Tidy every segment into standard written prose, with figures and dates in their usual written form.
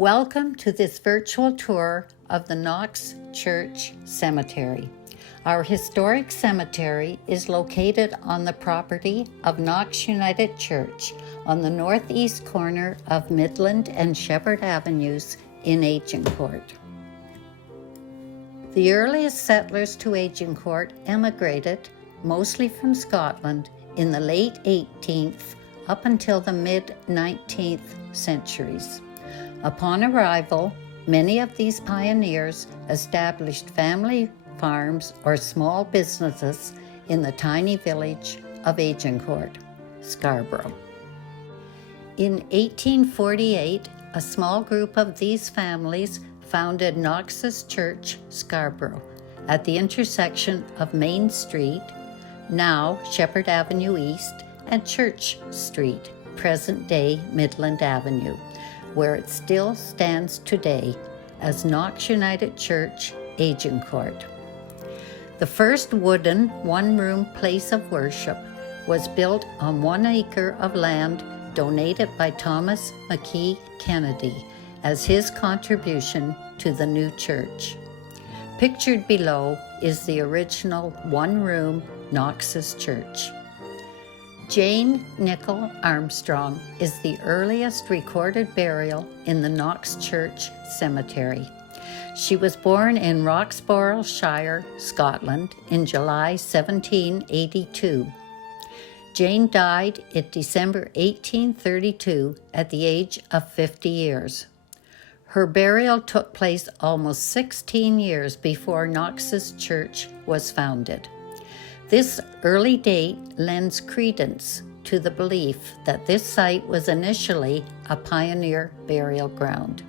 Welcome to this virtual tour of the Knox Church Cemetery. Our historic cemetery is located on the property of Knox United Church on the northeast corner of Midland and Sheppard Avenues in Agincourt. The earliest settlers to Agincourt emigrated, mostly from Scotland, in the late 18th up until the mid-19th centuries. Upon arrival, many of these pioneers established family farms or small businesses in the tiny village of Agincourt, Scarborough. In 1848, a small group of these families founded Knox's Church, Scarborough, at the intersection of Main Street, now Sheppard Avenue East, and Church Street, present-day Midland Avenue, where it still stands today as Knox United Church, Agincourt. The first wooden one-room place of worship was built on 1 acre of land donated by Thomas McKee Kennedy as his contribution to the new church. Pictured below is the original one-room Knox's Church. Jane Nicol Armstrong is the earliest recorded burial in the Knox Church Cemetery. She was born in Roxburgh Shire, Scotland, in July 1782. Jane died in December 1832 at the age of 50 years. Her burial took place almost 16 years before Knox's Church was founded. This early date lends credence to the belief that this site was initially a pioneer burial ground.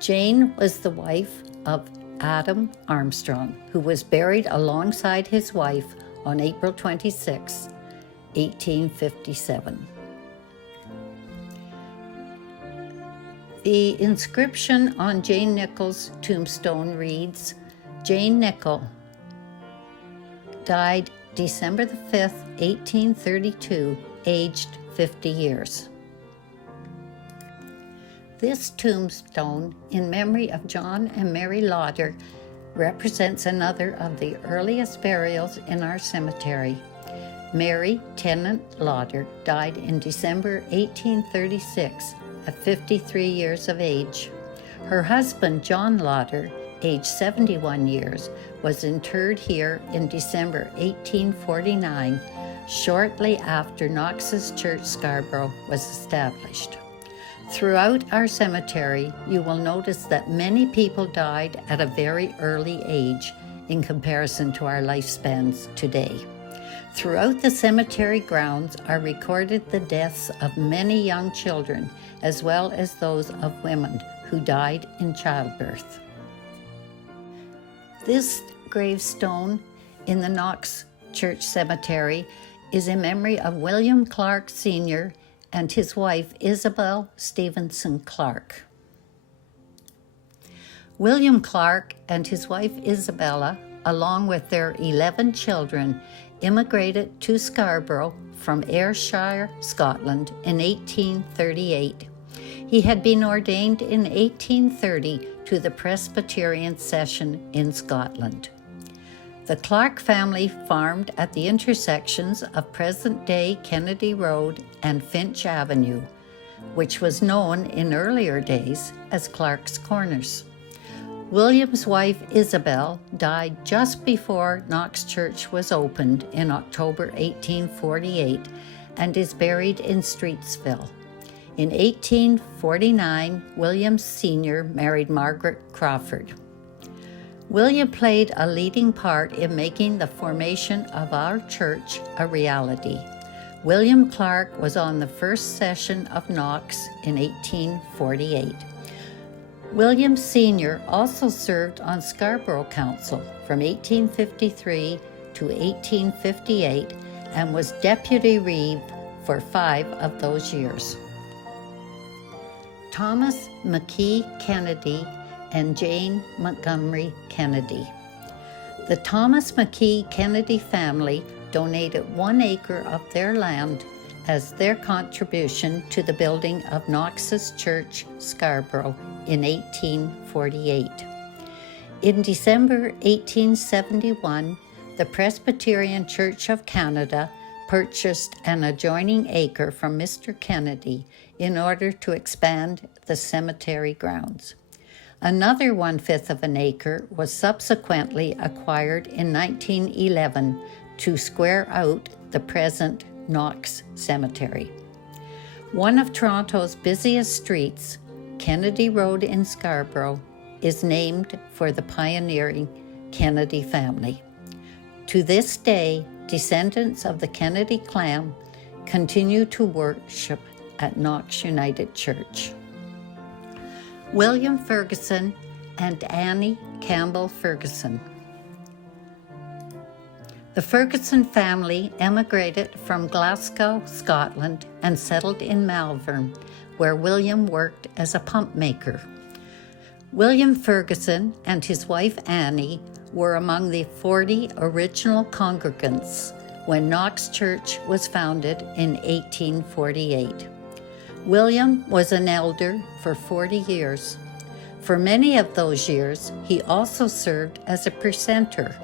Jane was the wife of Adam Armstrong, who was buried alongside his wife on April 26, 1857. The inscription on Jane Nicol's tombstone reads, Jane Nicol, died December the 5th, 1832, aged 50 years. This tombstone, in memory of John and Mary Lauder, represents another of the earliest burials in our cemetery. Mary Tennant Lauder died in December 1836 at 53 years of age. Her husband, John Lauder, aged 71 years, was interred here in December 1849, shortly after Knox's Church, Scarborough, was established. Throughout our cemetery, you will notice that many people died at a very early age in comparison to our lifespans today. Throughout the cemetery grounds are recorded the deaths of many young children, as well as those of women who died in childbirth. This gravestone in the Knox Church Cemetery is in memory of William Clark Sr. and his wife Isabel Stevenson Clark. William Clark and his wife Isabella, along with their 11 children, immigrated to Scarborough from Ayrshire, Scotland in 1838. He had been ordained in 1830 to the Presbyterian session in Scotland. The Clark family farmed at the intersections of present-day Kennedy Road and Finch Avenue, which was known in earlier days as Clark's Corners. William's wife Isabel died just before Knox Church was opened in October 1848 and is buried in Streetsville. In 1849, William Sr. married Margaret Crawford. William played a leading part in making the formation of our church a reality. William Clark was on the first session of Knox in 1848. William Sr. also served on Scarborough Council from 1853 to 1858 and was deputy reeve for 5 of those years. Thomas McKee Kennedy and Jane Montgomery Kennedy. The Thomas McKee Kennedy family donated 1 acre of their land as their contribution to the building of Knox's Church, Scarborough, in 1848. In December 1871, the Presbyterian Church of Canada purchased an adjoining acre from Mr. Kennedy in order to expand the cemetery grounds. Another 1/5 of an acre was subsequently acquired in 1911 to square out the present Knox Cemetery. One of Toronto's busiest streets, Kennedy Road in Scarborough, is named for the pioneering Kennedy family. To this day, descendants of the Kennedy clan continue to worship at Knox United Church. William Ferguson and Annie Campbell Ferguson. The Ferguson family emigrated from Glasgow, Scotland, and settled in Malvern, where William worked as a pump maker. William Ferguson and his wife Annie were among the 40 original congregants when Knox Church was founded in 1848. William was an elder for 40 years. For many of those years, he also served as a presenter,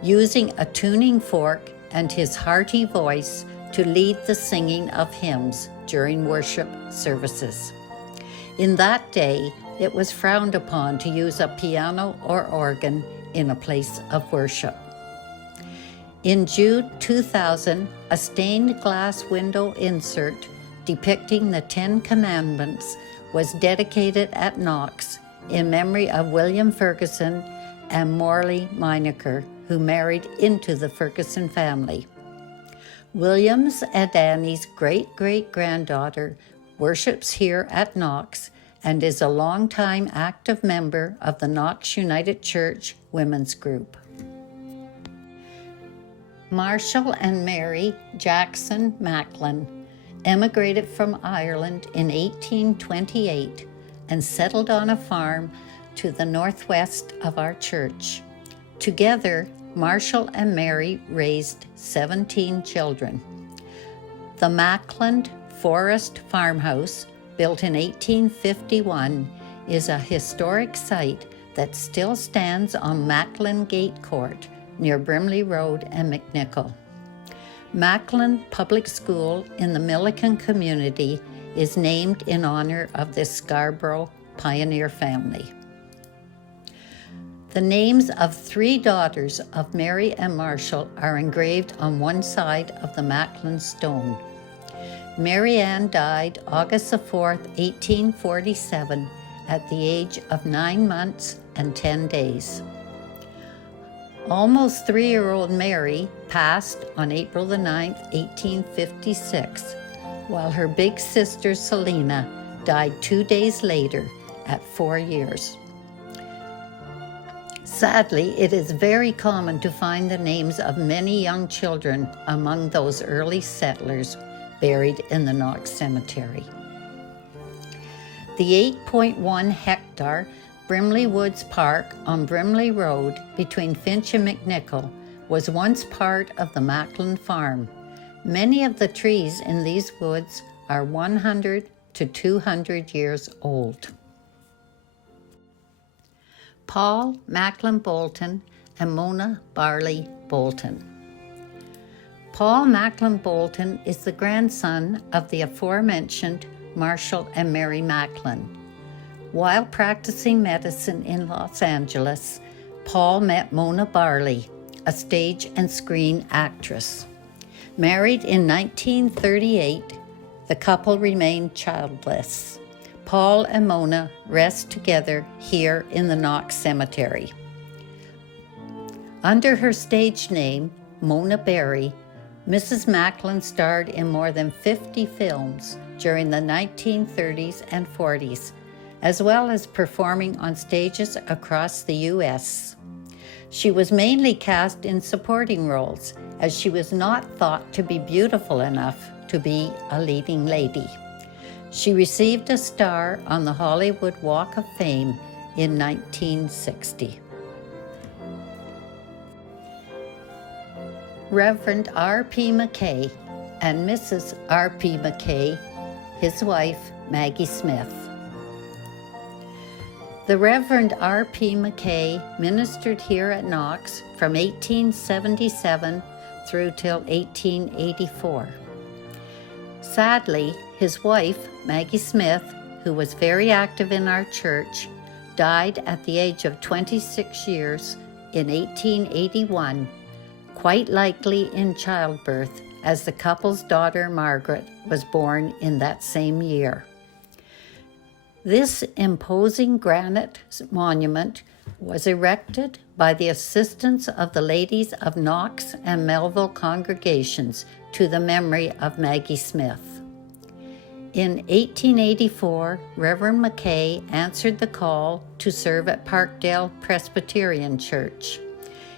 using a tuning fork and his hearty voice to lead the singing of hymns during worship services. In that day, it was frowned upon to use a piano or organ in a place of worship. In June 2000, a stained glass window insert depicting the 10 Commandments was dedicated at Knox in memory of William Ferguson and Morley Meinecker, who married into the Ferguson family. William's and Annie's great-great-granddaughter worships here at Knox and is a longtime active member of the Knox United Church Women's Group. Marshall and Mary Jackson Macklin emigrated from Ireland in 1828 and settled on a farm to the northwest of our church. Together, Marshall and Mary raised 17 children. The Macklin Forest Farmhouse, built in 1851, is a historic site that still stands on Macklin Gate Court near Brimley Road and McNichol. Macklin Public School in the Milliken community is named in honor of this Scarborough pioneer family. The names of 3 daughters of Mary and Marshall are engraved on one side of the Macklin stone. Mary Ann died August 4, 1847, at the age of 9 months and 10 days. Almost 3-year-old Mary passed on April 9, 1856, while her big sister Selena died 2 days later at 4 years. Sadly, it is very common to find the names of many young children among those early settlers buried in the Knox Cemetery. The 8.1-hectare Brimley Woods Park on Brimley Road between Finch and McNichol was once part of the Macklin farm. Many of the trees in these woods are 100 to 200 years old. Paul Macklin Bolton and Mona Barley Bolton. Paul Macklin Bolton is the grandson of the aforementioned Marshall and Mary Macklin. While practicing medicine in Los Angeles, Paul met Mona Barley, a stage and screen actress. Married in 1938, the couple remained childless. Paul and Mona rest together here in the Knox Cemetery. Under her stage name, Mona Berry, Mrs. Macklin starred in more than 50 films during the 1930s and 40s, as well as performing on stages across the U.S. She was mainly cast in supporting roles, as she was not thought to be beautiful enough to be a leading lady. She received a star on the Hollywood Walk of Fame in 1960. Reverend R.P. McKay, and Mrs. R.P. Mackay, his wife, Maggie Smith. The Reverend R.P. Mackay ministered here at Knox from 1877 through till 1884. Sadly, his wife, Maggie Smith, who was very active in our church, died at the age of 26 years in 1881, quite likely in childbirth, as the couple's daughter Margaret was born in that same year. This imposing granite monument was erected by the assistance of the ladies of Knox and Melville congregations to the memory of Maggie Smith. In 1884, Reverend Mackay answered the call to serve at Parkdale Presbyterian Church.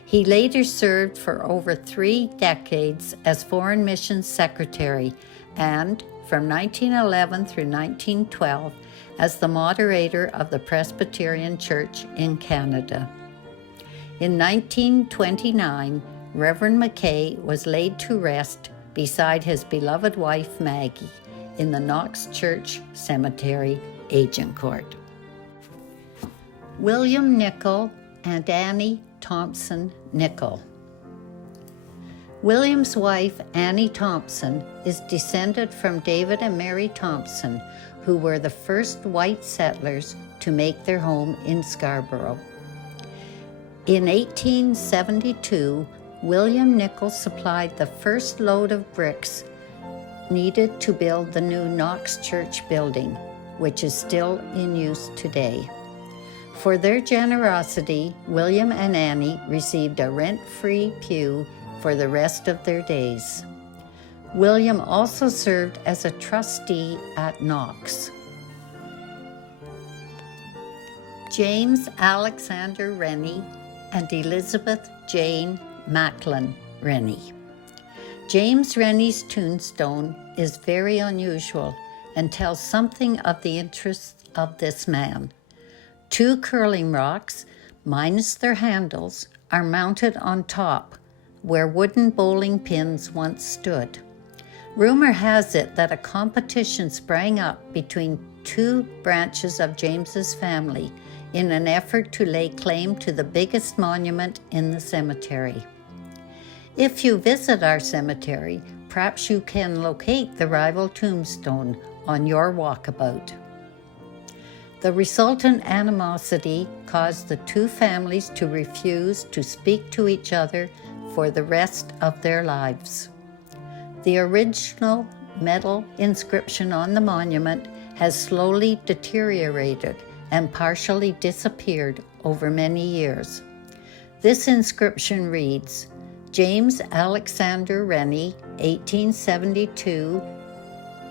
He later served for over 3 decades as Foreign Missions Secretary and, from 1911 through 1912, as the moderator of the Presbyterian Church in Canada. In 1929, Reverend Mackay was laid to rest beside his beloved wife Maggie in the Knox Church Cemetery, Agincourt. William Nicol and Annie Thompson Nicol. William's wife, Annie Thompson, is descended from David and Mary Thompson, who were the first white settlers to make their home in Scarborough. In 1872, William Nicol supplied the first load of bricks needed to build the new Knox Church building, which is still in use today. For their generosity, William and Annie received a rent-free pew for the rest of their days. William also served as a trustee at Knox. James Alexander Rennie and Elizabeth Jane Macklin Rennie. James Rennie's tombstone is very unusual and tells something of the interests of this man. 2 curling rocks, minus their handles, are mounted on top, where wooden bowling pins once stood. Rumor has it that a competition sprang up between 2 branches of James's family in an effort to lay claim to the biggest monument in the cemetery. If you visit our cemetery, perhaps you can locate the rival tombstone on your walkabout. The resultant animosity caused the 2 families to refuse to speak to each other for the rest of their lives. The original metal inscription on the monument has slowly deteriorated and partially disappeared over many years. This inscription reads, James Alexander Rennie, 1872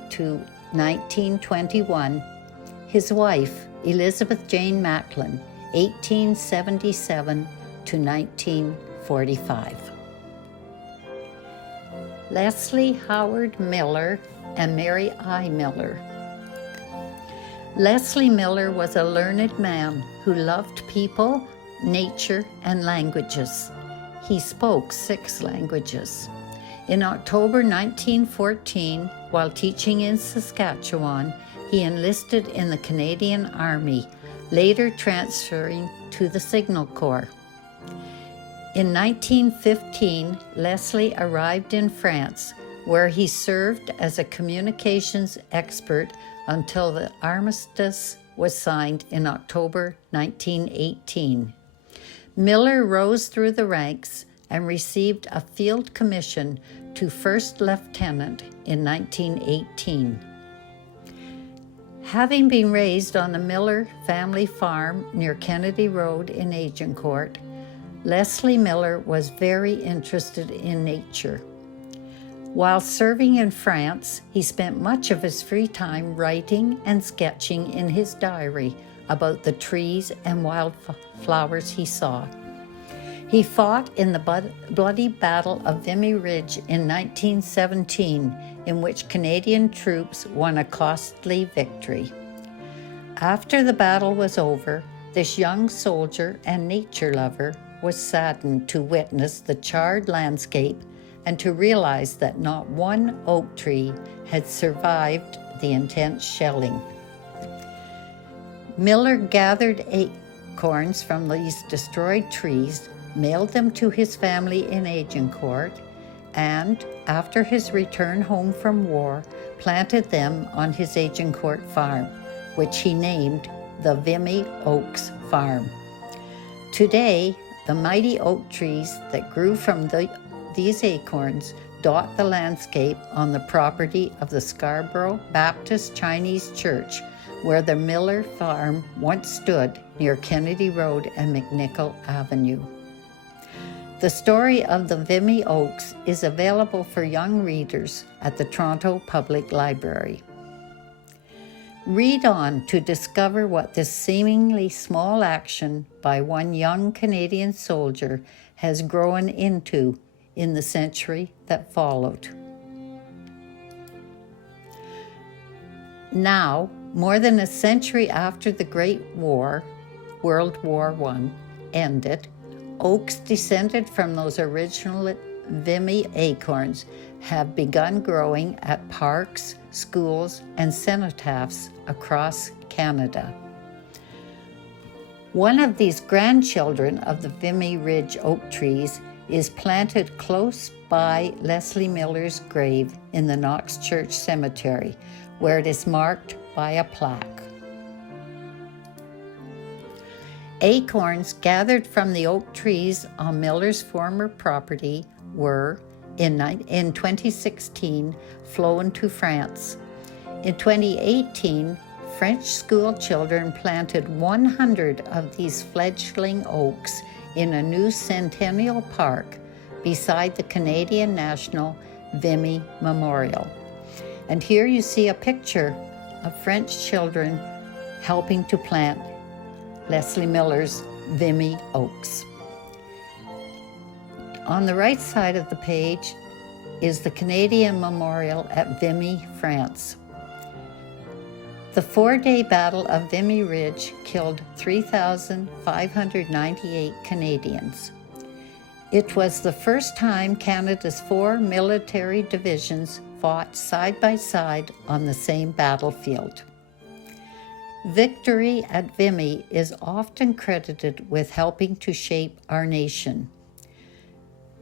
to 1921, his wife, Elizabeth Jane Macklin, 1877 to 1945. Leslie Howard Miller and Mary I. Miller. Leslie Miller was a learned man who loved people, nature, and languages. He spoke 6 languages. In October 1914, while teaching in Saskatchewan, he enlisted in the Canadian Army, later transferring to the Signal Corps. In 1915, Leslie arrived in France, where he served as a communications expert until the armistice was signed in October 1918. Miller rose through the ranks and received a field commission to first lieutenant in 1918. Having been raised on the Miller family farm near Kennedy Road in Agincourt, Leslie Miller was very interested in nature. While serving in France, he spent much of his free time writing and sketching in his diary about the trees and wildflowers he saw. He fought in the bloody Battle of Vimy Ridge in 1917, in which Canadian troops won a costly victory. After the battle was over, this young soldier and nature lover was saddened to witness the charred landscape and to realize that not one oak tree had survived the intense shelling. Miller gathered acorns from these destroyed trees, mailed them to his family in Agincourt, and, after his return home from war, planted them on his Agincourt farm, which he named the Vimy Oaks Farm. Today, the mighty oak trees that grew from these acorns dot the landscape on the property of the Scarborough Baptist Chinese Church, where the Miller farm once stood near Kennedy Road and McNichol Avenue. The story of the Vimy Oaks is available for young readers at the Toronto Public Library. Read on to discover what this seemingly small action by one young Canadian soldier has grown into in the century that followed. Now, more than a century after the Great War, World War I, ended, oaks descended from those original Vimy acorns have begun growing at parks, schools, and cenotaphs across Canada. One of these grandchildren of the Vimy Ridge oak trees is planted close by Leslie Miller's grave in the Knox Church cemetery, where it is marked by a plaque. Acorns gathered from the oak trees on Miller's former property were, in 2016, flown to France. In 2018, French school children planted 100 of these fledgling oaks in a new centennial park beside the Canadian National Vimy Memorial. And here you see a picture of French children helping to plant Leslie Miller's Vimy Oaks. On the right side of the page is the Canadian Memorial at Vimy, France. The 4-day Battle of Vimy Ridge killed 3,598 Canadians. It was the first time Canada's 4 military divisions fought side by side on the same battlefield. Victory at Vimy is often credited with helping to shape our nation.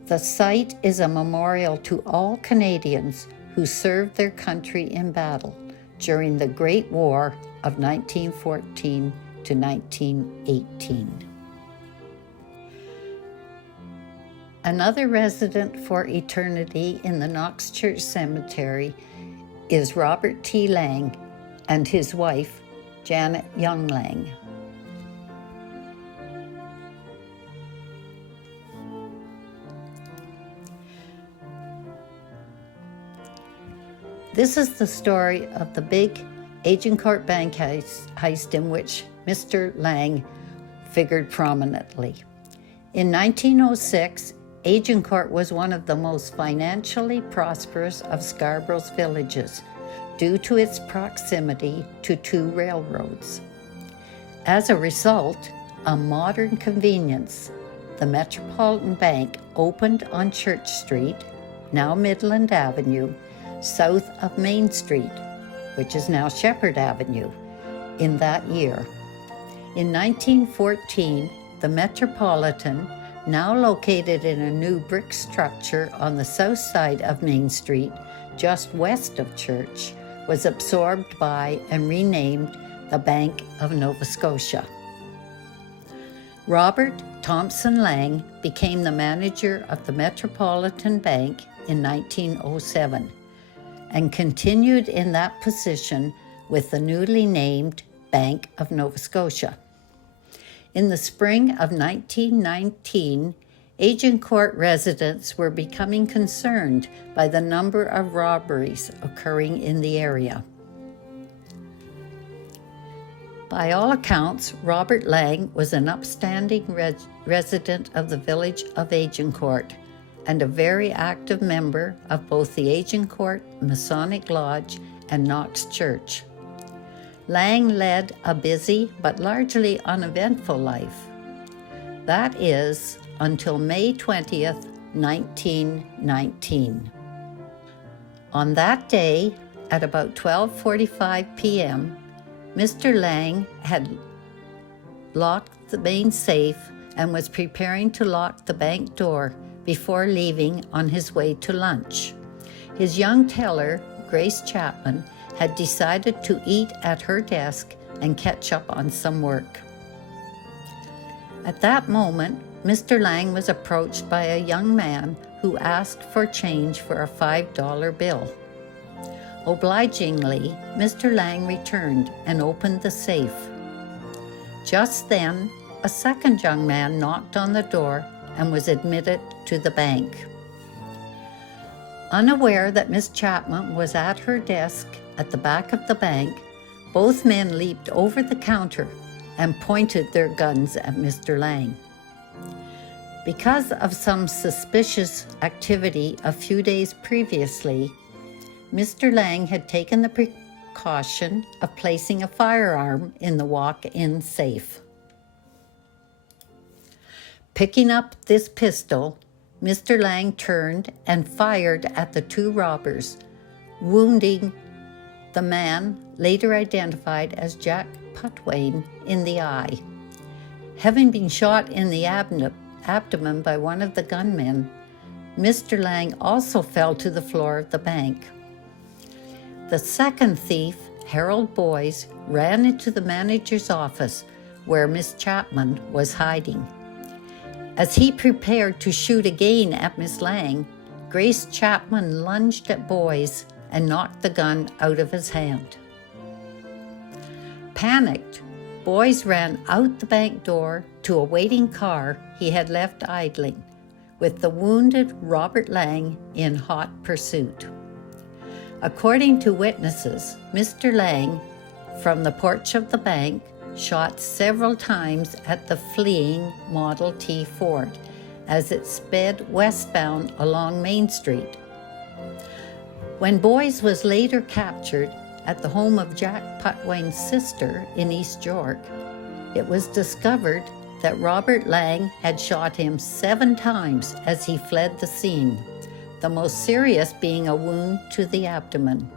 The site is a memorial to all Canadians who served their country in battle during the Great War of 1914 to 1918. Another resident for eternity in the Knox Church Cemetery is Robert T. Lang and his wife, Janet Young Lang. This is the story of the big Agincourt bank heist in which Mr. Lang figured prominently. In 1906, Agincourt was one of the most financially prosperous of Scarborough's villages due to its proximity to 2 railroads. As a result, a modern convenience, the Metropolitan Bank, opened on Church Street, now Midland Avenue, south of Main Street, which is now Sheppard Avenue, in that year. In 1914, the Metropolitan, now located in a new brick structure on the south side of Main Street, just west of Church, was absorbed by and renamed the Bank of Nova Scotia. Robert Thompson Lang became the manager of the Metropolitan Bank in 1907 and continued in that position with the newly named Bank of Nova Scotia. In the spring of 1919, Agincourt residents were becoming concerned by the number of robberies occurring in the area. By all accounts, Robert Lang was an upstanding resident of the village of Agincourt and a very active member of both the Agincourt Masonic Lodge and Knox Church. Lang led a busy but largely uneventful life. That is, until May 20th, 1919. On that day, at about 12:45 p.m., Mr. Lang had locked the main safe and was preparing to lock the bank door before leaving on his way to lunch. His young teller, Grace Chapman, had decided to eat at her desk and catch up on some work. At that moment, Mr. Lang was approached by a young man who asked for change for a $5 bill. Obligingly, Mr. Lang returned and opened the safe. Just then, a second young man knocked on the door and was admitted to the bank. Unaware that Miss Chapman was at her desk at the back of the bank, both men leaped over the counter and pointed their guns at Mr. Lang. Because of some suspicious activity a few days previously, Mr. Lang had taken the precaution of placing a firearm in the walk-in safe. Picking up this pistol, Mr. Lang turned and fired at the two robbers, wounding the man, later identified as Jack Putwain, in the eye. Having been shot in the abdomen by one of the gunmen, Mr. Lang also fell to the floor of the bank. The second thief, Harold Boyes, ran into the manager's office where Miss Chapman was hiding. As he prepared to shoot again at Miss Lang, Grace Chapman lunged at Boyes and knocked the gun out of his hand. Panicked, Boyes ran out the bank door to a waiting car he had left idling, with the wounded Robert Lang in hot pursuit. According to witnesses, Mr. Lang, from the porch of the bank, shot several times at the fleeing Model T Ford as it sped westbound along Main Street. When Boyes was later captured at the home of Jack Putwain's sister in East York, it was discovered that Robert Lang had shot him 7 times as he fled the scene, the most serious being a wound to the abdomen.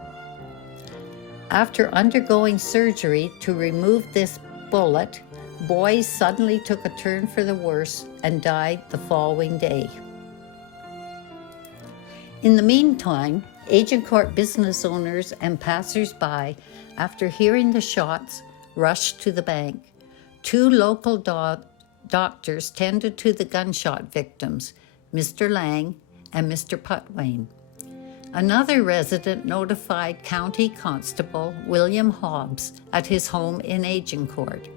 After undergoing surgery to remove this bullet, Boyes suddenly took a turn for the worse and died the following day. In the meantime, Agincourt business owners and passers-by, after hearing the shots, rushed to the bank. 2 local doctors tended to the gunshot victims, Mr. Lang and Mr. Putwain. Another resident notified County Constable William Hobbs at his home in Agincourt,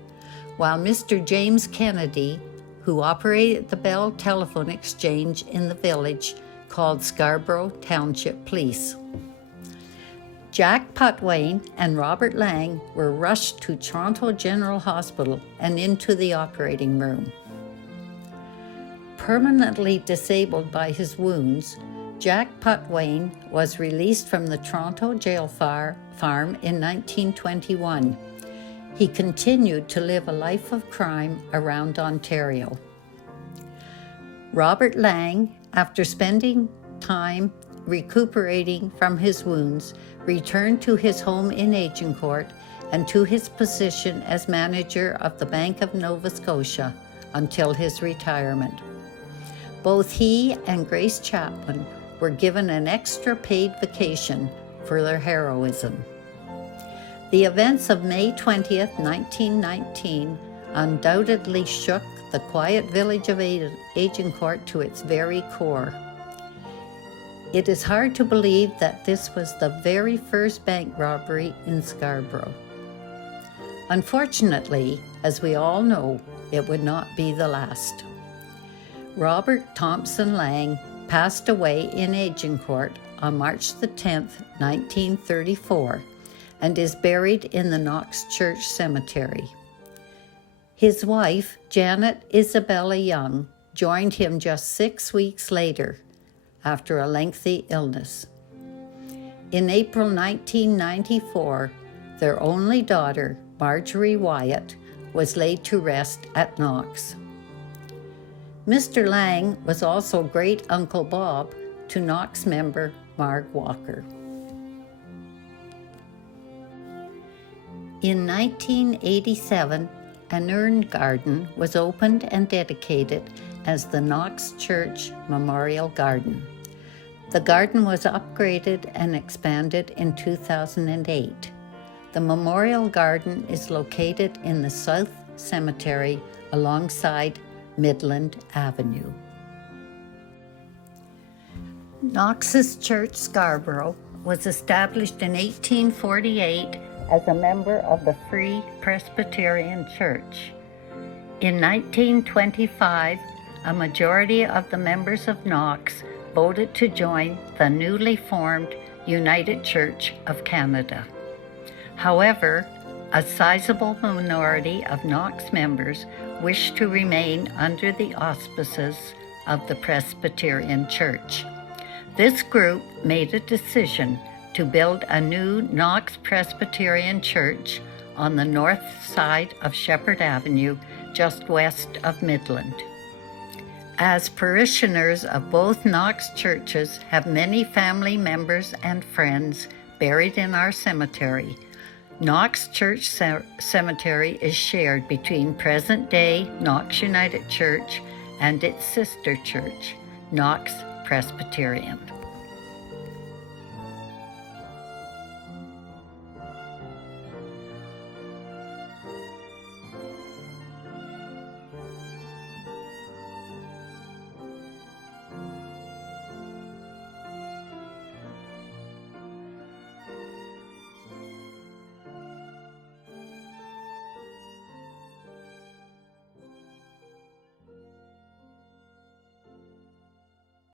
while Mr. James Kennedy, who operated the Bell Telephone Exchange in the village, called Scarborough Township Police. Jack Putwain and Robert Lang were rushed to Toronto General Hospital and into the operating room. Permanently disabled by his wounds, Jack Putwain was released from the Toronto jail farm in 1921. He continued to live a life of crime around Ontario. Robert Lang, after spending time recuperating from his wounds, returned to his home in Agincourt and to his position as manager of the Bank of Nova Scotia until his retirement. Both he and Grace Chapman were given an extra paid vacation for their heroism. The events of May 20th, 1919 undoubtedly shook the quiet village of Agincourt to its very core. It is hard to believe that this was the very first bank robbery in Scarborough. Unfortunately, as we all know, it would not be the last. Robert Thompson Lang passed away in Agincourt on March the 10th, 1934, and is buried in the Knox Church Cemetery. His wife, Janet Isabella Young, joined him just 6 weeks later, after a lengthy illness. In April 1994, their only daughter, Marjorie Wyatt, was laid to rest at Knox. Mr. Lang was also Great Uncle Bob to Knox member Marg Walker. In 1987, an urn garden was opened and dedicated as the Knox Church Memorial Garden. The garden was upgraded and expanded in 2008. The Memorial Garden is located in the South Cemetery alongside Midland Avenue. Knox's Church Scarborough was established in 1848 as a member of the Free Presbyterian Church. In 1925, a majority of the members of Knox voted to join the newly formed United Church of Canada. However, a sizable minority of Knox members wished to remain under the auspices of the Presbyterian Church. This group made a decision to build a new Knox Presbyterian Church on the north side of Sheppard Avenue, just west of Midland. As parishioners of both Knox churches have many family members and friends buried in our cemetery, Knox Church Cemetery is shared between present-day Knox United Church and its sister church, Knox Presbyterian.